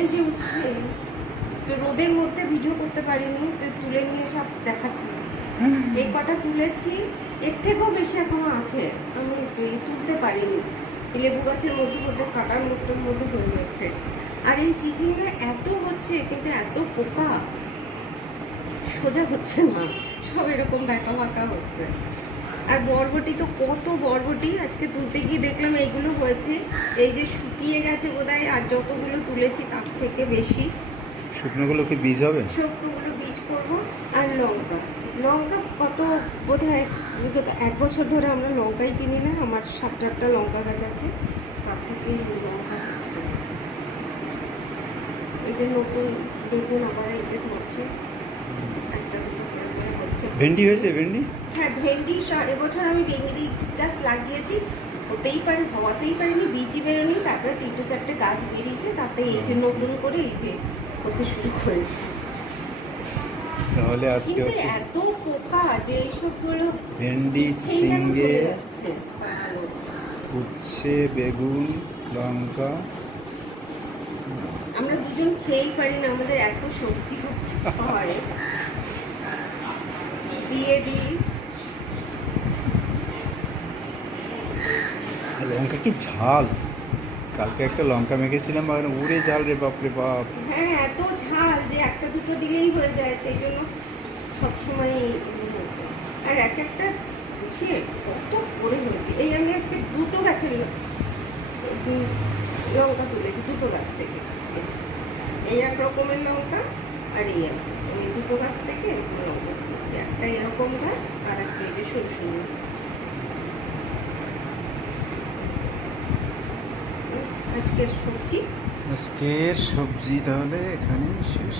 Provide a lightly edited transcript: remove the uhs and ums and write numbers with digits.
এই যে উচ্ছে, তো রোদের মধ্যে ভিডিও করতে পারিনি, তো তুলে নিয়ে সব দেখাচ্ছি। এই কটা তুলেছি, এর থেকেও বেশি এখনো আছে, আমি তুলতে পারিনি। লেবু গাছের মধ্যে মধ্যে কাটার মধ্যে হয়ে গেছে। আর এই চিচিঙ্গা এত হচ্ছে, কিন্তু এত পোকা, সোজা হচ্ছে না, সব এরকম ব্যাকা বাঁকা হচ্ছে। আর বরবটি তো কত বরবটি, আজকে তুলতে গিয়ে দেখলাম এইগুলো হয়েছে, এই যে শুকিয়ে গেছে বোধহয়, আর যতগুলো তুলেছি তার থেকে বেশি। শুকনোগুলো কি বীজ হবে? শুকনোগুলো বীজ করবো। আর লঙ্কা, লঙ্কা কত বোধহয় বিগত 1 বছর ধরে আমরা লঙ্কাই কিনি না, আমার 7-8টা লঙ্কা গাছ আছে, তার থেকে লঙ্কা হচ্ছে। এই যে নতুন বেগুন আবার এই যে ধরছে, একটা দুটো করে হচ্ছে। ভেন্ডি হয়েছে? ভেন্ডি, হ্যাঁ, ভেন্ডি এবছর আমি ভেন্ডি গাছ লাগিয়েছি, হতেই পারে, হওয়াতেই পারেনি, বীজই বেরোনি, তারপরে 3-4টে গাছ বেরিয়েছে, তাতে এই যে নতুন করে এই যে হতে শুরু করেছে। তাহলে আজকে কিন্তু হচ্ছে এত পোকা যে এইসবগুলো ভেন্ডি, উচ্ছেই যেন ঝিঙ্গে, চলে যাচ্ছে। উচ্ছে, বেগুন, লঙ্কা। আমরা দুজন খেয়েই পারি না, আমাদের এত সবজি হচ্ছে হয় দিয়ে দিই। লঙ্কা কি ঝাল! কালকে একটা লঙ্কা মেখেছিলাম, আর উড়ে ঝাল রে বাপ রে বাপ। হ্যাঁ, এত ঝাল যে একটা দুটো দিলেই হয়ে যায়, সেই জন্য সবসময় হয়েছে। আর এক একটা সে কত করে হয়েছে। এই আমি আজকে 2টো গাছের লঙ্কা তুলেছি, 2টো গাছ থেকে। এই এক রকমের লঙ্কা, আর এই এক রকম। আমি 2টো গাছ থেকে এরকম লঙ্কা তুলেছি, একটা এরকম গাছ আর একটা এই যে সরু সরু। আজকের সবজি আজকের সবজি তাহলে এখানেই শেষ।